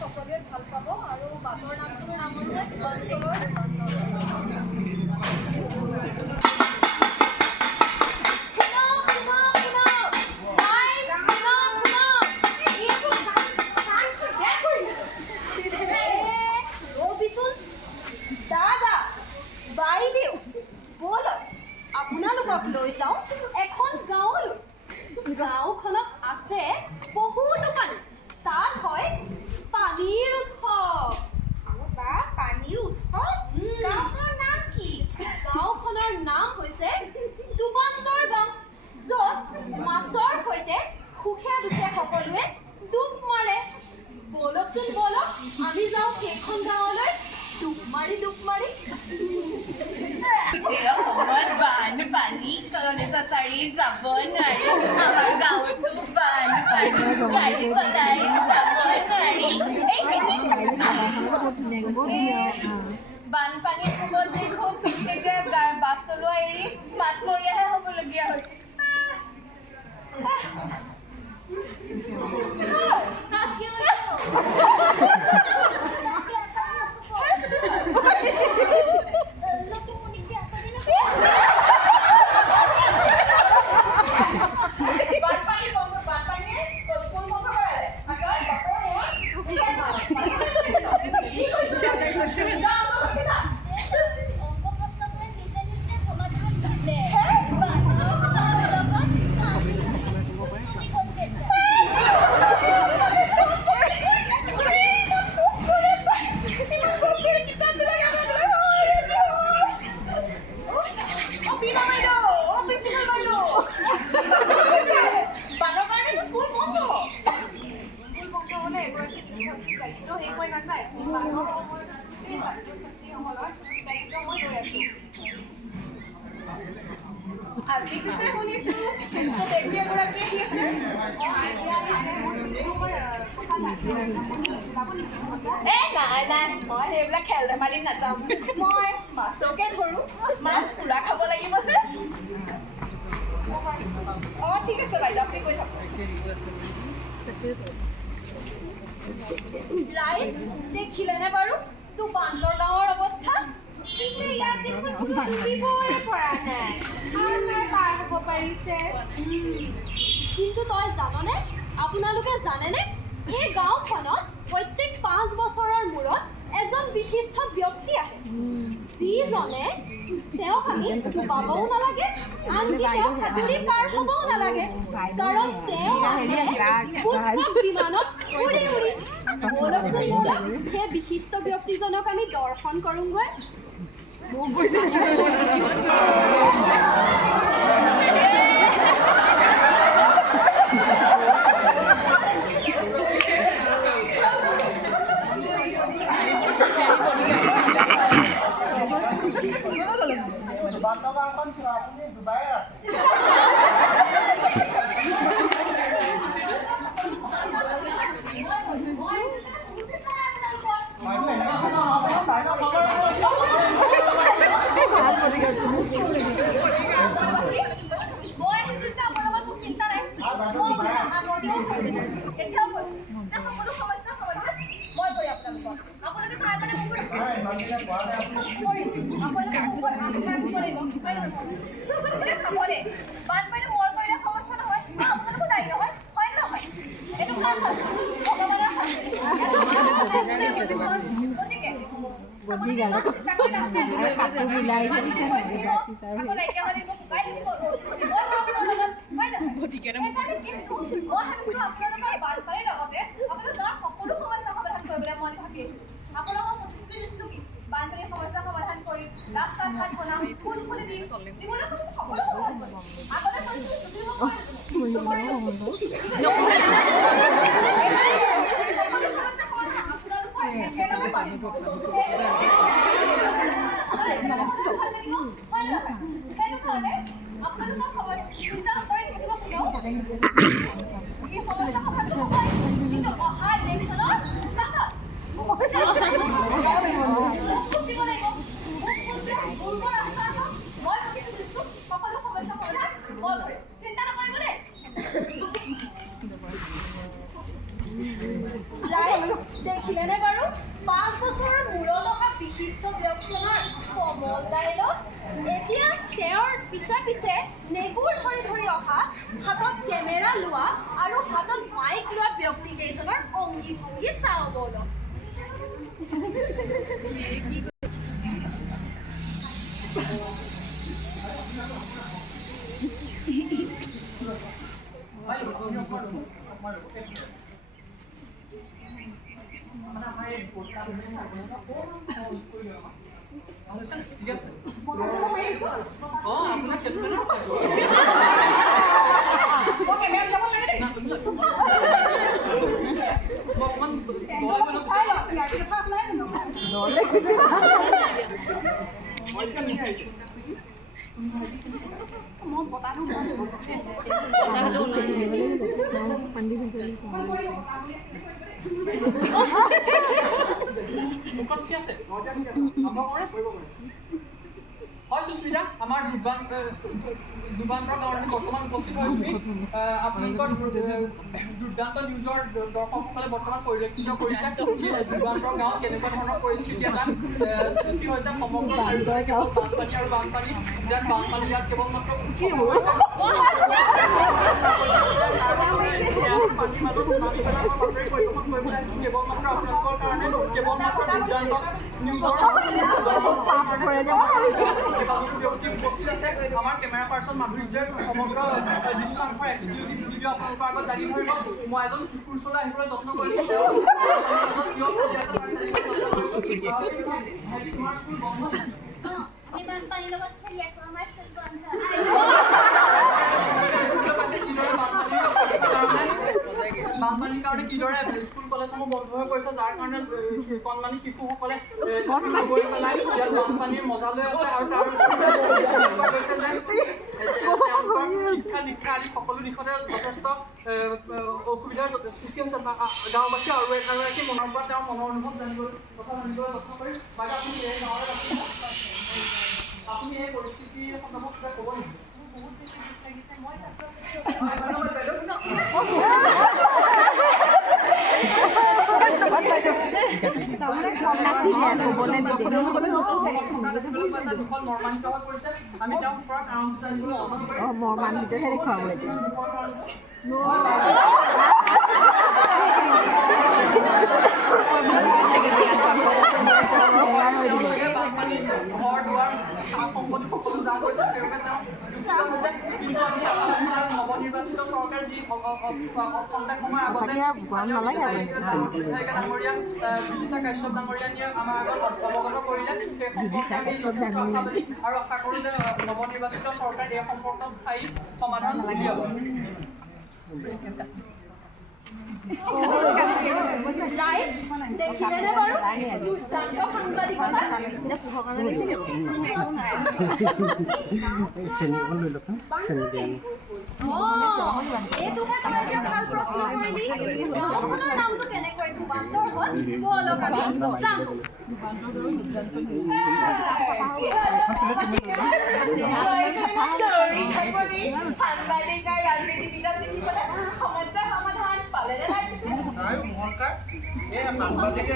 সকলোৱে ভাল পাব আৰু বাটৰ নামটোৰ নাম হৈছে আপোনালোকক লৈ যাওঁ এখন গাঁৱলৈ। গাঁওখনত আছে বহুতো পানী। তাত হয় পানীৰ উৎসৱ। পানীৰ উৎসৱ? গাঁওখনৰ নাম কি? গাঁওখনৰ নাম হৈছে ডুবান্তৰ গাঁও, য'ত মাছৰ সৈতে সুখে দুখে সকলোৱে ডুব মাৰে। বলকচোন বলক, আমি যাওঁ সেইখন গাঁৱলৈ ডুব মাৰি। অসমত বানপানী কলেজচাৰি যাব নোৱাৰি, আমাৰ গাঁৱতো বানপানী গাড়ী চলাই যাব নোৱাৰি। বানপানীৰ কোবত দেখোন এতিয়া বাছ চলোৱা এৰি মাছমৰীয়াহে হ'বলগীয়া হৈছে। আজি পিছে শুনিছো বিশিষ্ট ব্যক্তি এগৰাকী আহি আছে। নাই, মই সেইবিলাক খেল ধেমালি নাযাওঁ। মই মাছকে ধৰো, মাছ পুৰা খাব লাগিব যে। ঠিক আছে বাইদেউ, আপুনি কৈ থাকক। ৰাইজ দেখিলেনে বাৰু ডুবান্তৰ গাঁৱৰ অৱস্থা? ইয়াত দেখোন ডুবিবই পৰা নাই, পাৰ হ'ব পাৰিছে। কিন্তু তই জাননে, আপোনালোকে জানেনে, এই গাঁওখনত প্ৰত্যেক 5 বছৰৰ মূৰত এজন বিশিষ্ট ব্যক্তি আহে, যিজনে তেওঁক আমি ডুবাবও নালাগে, আনকি তেওঁক সাঁতুৰি পাৰ হ'বও নালাগে, কাৰণ তেওঁ আহে পুষ্পক বিমানত উৰি। বলকচোন বলক, সেই বিশিষ্ট ব্যক্তিজনক আমি দৰ্শন কৰোঁগৈ। দেখিলেনে বাৰু 5 বছৰৰ মূৰত অহা বিশিষ্ট ব্যক্তিজনৰ কমল ডাইলগ এতিয়া তেওঁৰ পিছে পিছে নেগুৰ ধৰি ধৰি অহা হাতত কেমেৰা লোৱা আৰু হাতত মাইক লোৱা ব্যক্তিকেইজনৰ অংগী ভংগী চাওঁ ব'লক। হয় সুস্মিতা, আমাৰ দুৰ্বান্তৰ গাঁৱত আমি বৰ্তমান উপস্থিত হৈছোঁ। আপোনালোকৰ দুৰ্দান্ত নিউজৰ দৰ্শকসকলে বৰ্তমান পৰিলক্ষিত কৰিছে দুৰ্বান্তৰ গাঁৱত কেনেকুৱা ধৰণৰ পৰিস্থিতি এটা সৃষ্টি হৈছে। সমগ্ৰ চাৰিওফালে কেৱল বানপানী আৰু বানপানী, যেন বানপানী ইয়াত কেৱল মাত্ৰ পানীৰ মাজত নামি পেলাই মই বাতৰি পৰিৱেশন কৰিবলৈ আহিছোঁ কেৱল মাত্ৰ আপোনালোকৰ কাৰণে, কেৱল মাত্ৰ দুৰ্দান্ত নিউজৰ ব্যক্তি উপস্থিত আছে। আমাৰ কেমেৰা পাৰ্চন মাধুৰ্যই সমগ্ৰ দৃশ্যাংশৰ এক্সক্লুচিভ ভিডিঅ' আপোনালোকৰ আগত দাঙি ধৰিব। মই এজন শিশুৰ ওচৰলৈ আহিবলৈ যত্ন কৰিছোঁ। তোমাৰ স্কুল বন্ধ বানপানীৰ লগত খেলি আছো আমাৰ স্কুল বন্ধ বানপানীৰ কাৰণে কিদৰে স্কুল কলেজসমূহ বন্ধ হৈ পৰিছে, যাৰ কাৰণে কণমানি শিশুসকলে গৈ পেলাই ইয়াত বানপানীৰ মজা লৈ আছে আৰু তাৰ গৈছে যে তেওঁলোকৰ শিক্ষা দীক্ষা আদি সকলো দিশতে যথেষ্ট অসুবিধাৰ সৃষ্টি হৈছে। গাঁওবাসী আৰু এগৰাকী মনৰ পৰা তেওঁৰ মনৰ অনুভৱ জানিবলৈ যত্ন কৰি বাকী আপুনি এই গাঁৱলৈ আপুনি এই পৰিস্থিতিৰ সন্দৰ্ভত কিবা ক'ব নেকি? বহুত বেছি দুখ লাগিছে। মই ছাত্ৰ আমি তেওঁক পৰা কাৰণটো ঘৰ দুৱাৰ সম্পত্তি সকলো যা কৰিছে তেওঁলোকে তেওঁ হৈছে। কিন্তু আমি নৱনিৰ্বাচিত চৰকাৰ যি খন্তেক সময়ৰ আগতে ডাঙৰীয়া বিদিশা কাশ্যপ ডাঙৰীয়া নিয়ে আমাৰ আগত অৱগত কৰিলে, সেই সম্পৰ্কে আমি যথেষ্ট আশাবাদী আৰু আশা কৰোঁ যে নৱনিৰ্বাচিত চৰকাৰ এই সম্পৰ্কত স্থায়ী সমাধান উলিয়াব। দেখিলেনে বাৰু দুৰ্দান্ত সাংবাদিকতা। এইটোহে তই এতিয়া ভাল প্ৰশ্ন কৰিলি। গাঁওখনৰ নামটো কেনেকৈ দুৰ্বান্তৰ হ'ল ব'লক আমি জানো। সাংবাদিক আৰু ৰাজনীতিবিদক দেখি পেলাই সমস্যাৰ সমাধান পালেনে লাগিছে? সাংবাদিকে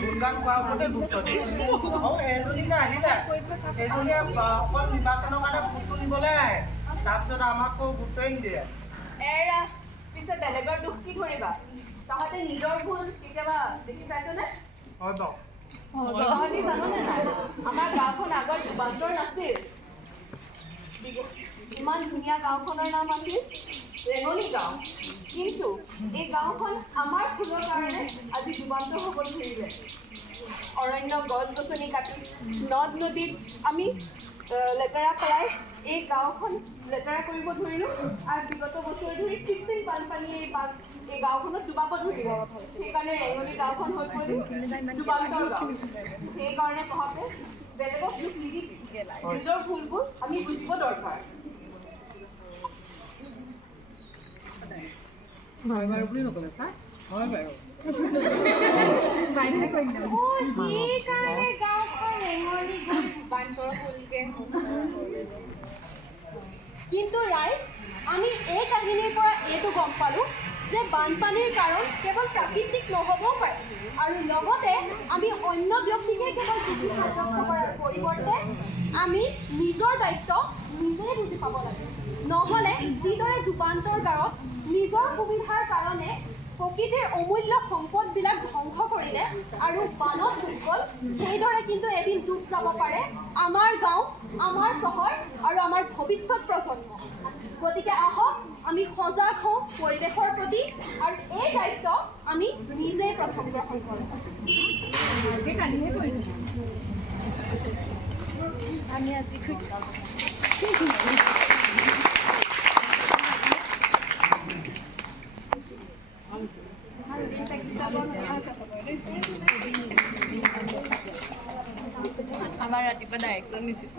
গুণগান কৰাৰ ওপৰতে গুৰুত্ব দিয়ে আৰু এজনী যে আহিলে এজনীয়ে অকল নিৰ্বাচনৰ কাৰণে ভোটটো নিবলৈ আহে, তাৰপিছত আমাকো গুৰুত্বই নিদিয়ে। এৰা পিছে বেলেগৰ দুখ কি ধৰিবা? তহঁতে নিজৰ ভুল কেতিয়াবা দেখি পাইছনে? হয় বাৰু তহঁতি জাননে নাই আমাৰ গাঁওখন আগত দুৰ্বান্তৰ নাছিল। ইমান ধুনীয়া গাঁওখনৰ নাম আছিল ৰেঙনি গাঁও, কিন্তু এই গাঁওখন আমাৰ ভুলৰ কাৰণে আজি দুৰ্বান্তৰ হ'ব ধৰিলে। অৰণ্য গছ গছনি কাটি নদ নদীত আমি লেতেৰা পেলাই এই গাঁওখন লেতেৰা কৰিব ধৰিলোঁ আৰু বিগত বছৰ ধৰি কৃত্ৰিম বানপানীয়ে এই গাঁওখনত ডুবাব ধৰিলে। সেইকাৰণে ৰেঙনি গাঁওখন হৈ পৰিল দুৰ্বান্তৰ গাঁও। সেইকাৰণে তহঁতে বেলেগক দুখ নিদিবি, নিজৰ ভুলবোৰ আমি বুজিব দৰকাৰ। হয় বাৰু বুলি নক'লে ছাৰ, হয় বাৰু সেইকাৰণে গাঁওখন ৰেঙনি গৈ দুৰ্বান্তৰ হ'লগৈ। কিন্তু ৰাইজ, আমি এই কাহিনীৰ পৰা এইটো গম পালোঁ যে বানপানীৰ কাৰণ কেৱল প্ৰাকৃতিক নহ'বও পাৰে আৰু লগতে আমি অন্য ব্যক্তিকে কেৱল দোষী সাব্যস্ত কৰাৰ পৰিৱৰ্তে আমি নিজৰ দায়িত্ব নিজেই বুজি পাব লাগে। নহ'লে যিদৰে ডুবান্তৰ গাঁৱত নিজৰ সুবিধাৰ কাৰণে প্ৰকৃতিৰ অমূল্য সম্পদবিলাক ধ্বংস কৰিলে আৰু বানত ডুব গ'ল, সেইদৰে কিন্তু এদিন ডুব যাব পাৰে আমাৰ গাঁও, আমাৰ চহৰ আৰু আমাৰ ভৱিষ্যত প্ৰজন্ম। গতিকে আহক আমি সজাগ হওঁ পৰিৱেশৰ প্ৰতি আৰু এই দায়িত্ব আমি নিজেই প্ৰথম গ্ৰহণ কৰোঁ। আমাৰ ৰাতিপুৱা ডাইৰেকশ্যন দিছিল।